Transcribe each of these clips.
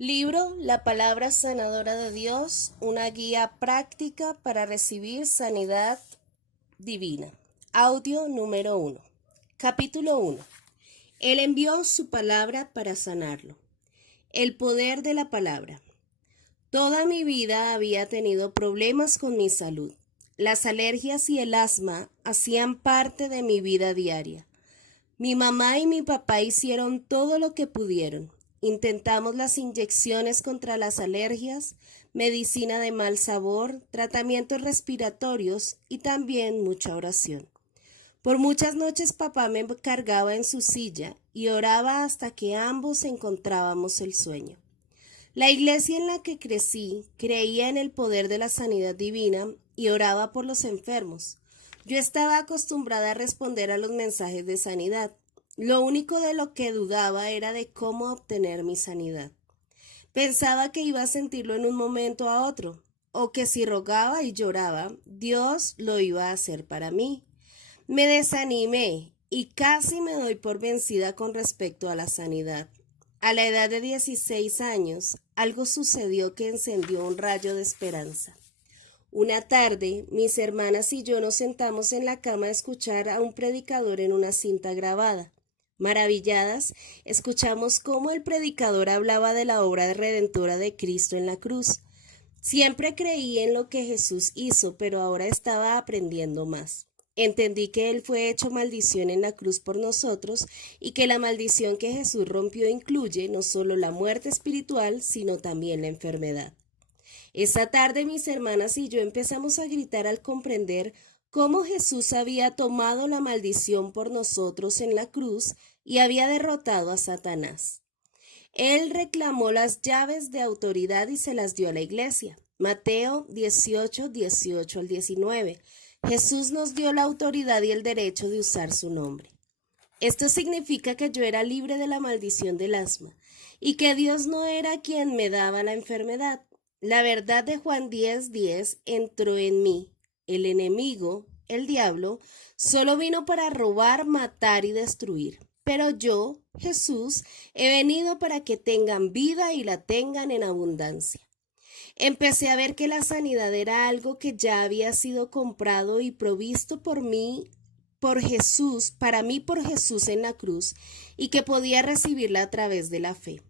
Libro La palabra sanadora de Dios, una guía práctica para recibir sanidad divina. Audio número 1. Capítulo 1. Él envió su palabra para sanarlo. El poder de la palabra. Toda mi vida había tenido problemas con mi salud. Las alergias y el asma hacían parte de mi vida diaria. Mi mamá y mi papá hicieron todo lo que pudieron. Intentamos las inyecciones contra las alergias, medicina de mal sabor, tratamientos respiratorios y también mucha oración. Por muchas noches papá me cargaba en su silla y oraba hasta que ambos encontrábamos el sueño. La iglesia en la que crecí creía en el poder de la sanidad divina y oraba por los enfermos. Yo estaba acostumbrada a responder a los mensajes de sanidad. Lo único de lo que dudaba era de cómo obtener mi sanidad. Pensaba que iba a sentirlo en un momento a otro, o que si rogaba y lloraba, Dios lo iba a hacer para mí. Me desanimé y casi me doy por vencida con respecto a la sanidad. A la edad de 16 años, algo sucedió que encendió un rayo de esperanza. Una tarde, mis hermanas y yo nos sentamos en la cama a escuchar a un predicador en una cinta grabada. Maravilladas, escuchamos cómo el predicador hablaba de la obra redentora de Cristo en la cruz. Siempre creí en lo que Jesús hizo, pero ahora estaba aprendiendo más. Entendí que Él fue hecho maldición en la cruz por nosotros y que la maldición que Jesús rompió incluye no solo la muerte espiritual, sino también la enfermedad. Esa tarde mis hermanas y yo empezamos a gritar al comprender cómo Jesús había tomado la maldición por nosotros en la cruz y había derrotado a Satanás. Él reclamó las llaves de autoridad y se las dio a la iglesia. Mateo 18, 18 al 19. Jesús nos dio la autoridad y el derecho de usar su nombre. Esto significa que yo era libre de la maldición del asma y que Dios no era quien me daba la enfermedad. La verdad de Juan 10:10 entró en mí. El enemigo, el diablo, solo vino para robar, matar y destruir. Pero yo, Jesús, he venido para que tengan vida y la tengan en abundancia. Empecé a ver que la sanidad era algo que ya había sido comprado y provisto por mí, por Jesús, para mí por Jesús en la cruz, y que podía recibirla a través de la fe.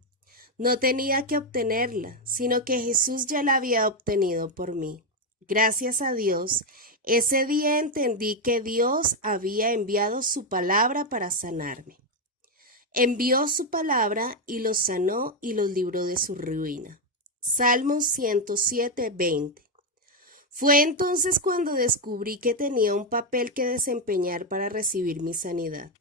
No tenía que obtenerla, sino que Jesús ya la había obtenido por mí. Gracias a Dios, ese día entendí que Dios había enviado su palabra para sanarme. Envió su palabra y los sanó y los libró de su ruina. Salmos 107:20. Fue entonces cuando descubrí que tenía un papel que desempeñar para recibir mi sanidad.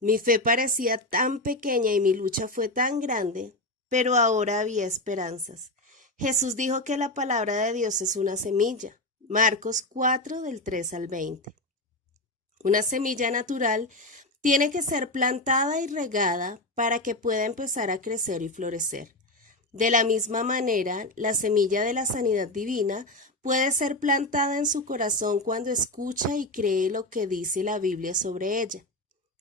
Mi fe parecía tan pequeña y mi lucha fue tan grande, pero ahora había esperanzas. Jesús dijo que la palabra de Dios es una semilla. Marcos 4 del 3 al 20. Una semilla natural tiene que ser plantada y regada para que pueda empezar a crecer y florecer. De la misma manera, la semilla de la sanidad divina puede ser plantada en su corazón cuando escucha y cree lo que dice la Biblia sobre ella.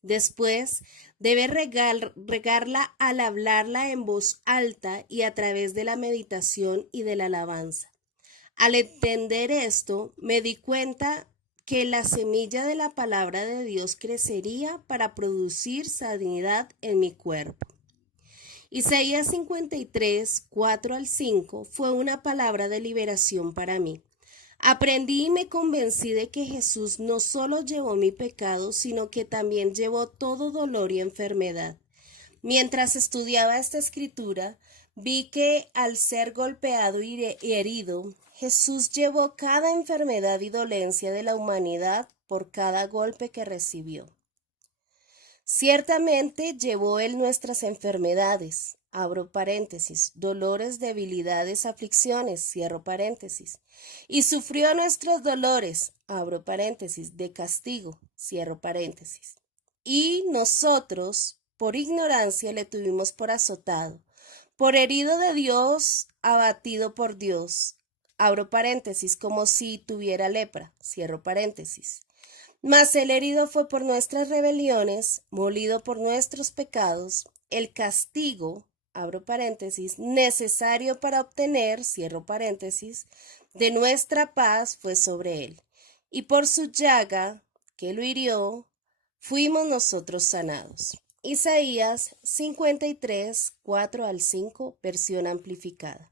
Después, debe regarla al hablarla en voz alta y a través de la meditación y de la alabanza. Al entender esto, me di cuenta que la semilla de la palabra de Dios crecería para producir sanidad en mi cuerpo. Isaías 53, 4 al 5 fue una palabra de liberación para mí. Aprendí y me convencí de que Jesús no solo llevó mi pecado, sino que también llevó todo dolor y enfermedad. Mientras estudiaba esta escritura, vi que al ser golpeado y herido, Jesús llevó cada enfermedad y dolencia de la humanidad por cada golpe que recibió. Ciertamente llevó Él nuestras enfermedades, abro paréntesis, dolores, debilidades, aflicciones, cierro paréntesis, y sufrió nuestros dolores, abro paréntesis, de castigo, cierro paréntesis. Y nosotros, por ignorancia, le tuvimos por azotado, por herido de Dios, abatido por Dios, abro paréntesis, como si tuviera lepra, cierro paréntesis. Mas el herido fue por nuestras rebeliones, molido por nuestros pecados, el castigo abro paréntesis, necesario para obtener, cierro paréntesis, de nuestra paz fue sobre él. Y por su llaga, que lo hirió, fuimos nosotros sanados. Isaías 53, 4 al 5, versión amplificada.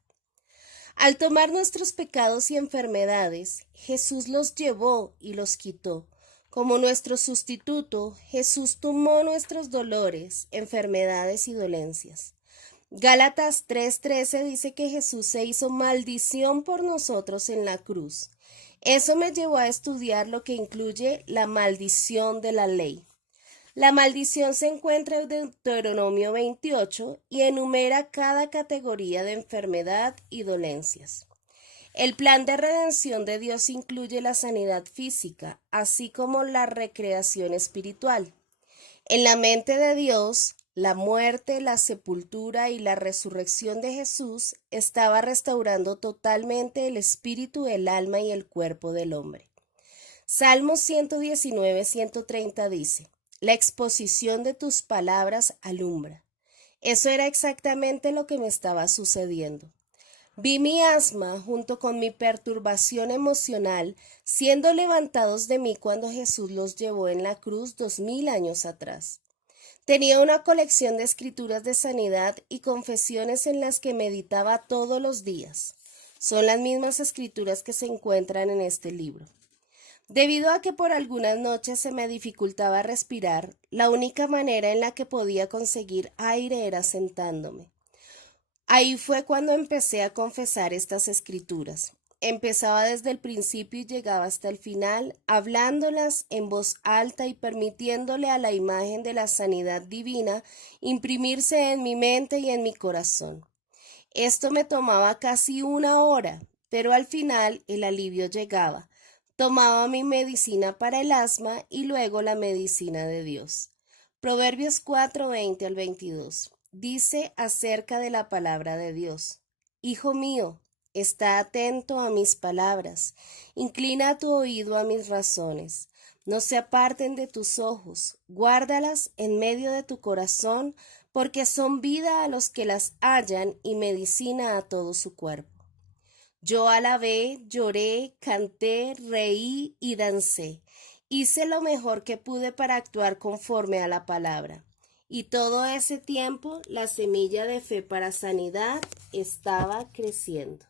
Al tomar nuestros pecados y enfermedades, Jesús los llevó y los quitó. Como nuestro sustituto, Jesús tomó nuestros dolores, enfermedades y dolencias. Gálatas 3:13 dice que Jesús se hizo maldición por nosotros en la cruz. Eso me llevó a estudiar lo que incluye la maldición de la ley. La maldición se encuentra en Deuteronomio 28 y enumera cada categoría de enfermedad y dolencias. El plan de redención de Dios incluye la sanidad física, así como la recreación espiritual. En la mente de Dios, la muerte, la sepultura y la resurrección de Jesús estaba restaurando totalmente el espíritu, el alma y el cuerpo del hombre. Salmos 119, 130 dice: la exposición de tus palabras alumbra. Eso era exactamente lo que me estaba sucediendo. Vi mi asma junto con mi perturbación emocional siendo levantados de mí cuando Jesús los llevó en la cruz 2000 años atrás. Tenía una colección de escrituras de sanidad y confesiones en las que meditaba todos los días. Son las mismas escrituras que se encuentran en este libro. Debido a que por algunas noches se me dificultaba respirar, la única manera en la que podía conseguir aire era sentándome. Ahí fue cuando empecé a confesar estas escrituras. Empezaba desde el principio y llegaba hasta el final, hablándolas en voz alta y permitiéndole a la imagen de la sanidad divina imprimirse en mi mente y en mi corazón. Esto me tomaba casi 1 hora, pero al final el alivio llegaba. Tomaba mi medicina para el asma y luego la medicina de Dios. Proverbios 4, 20 al 22. Dice acerca de la palabra de Dios: Hijo mío, está atento a mis palabras, inclina tu oído a mis razones. No se aparten de tus ojos, guárdalas en medio de tu corazón, porque son vida a los que las hallan y medicina a todo su cuerpo. Yo alabé, lloré, canté, reí y dancé. Hice lo mejor que pude para actuar conforme a la palabra. Y todo ese tiempo la semilla de fe para sanidad estaba creciendo.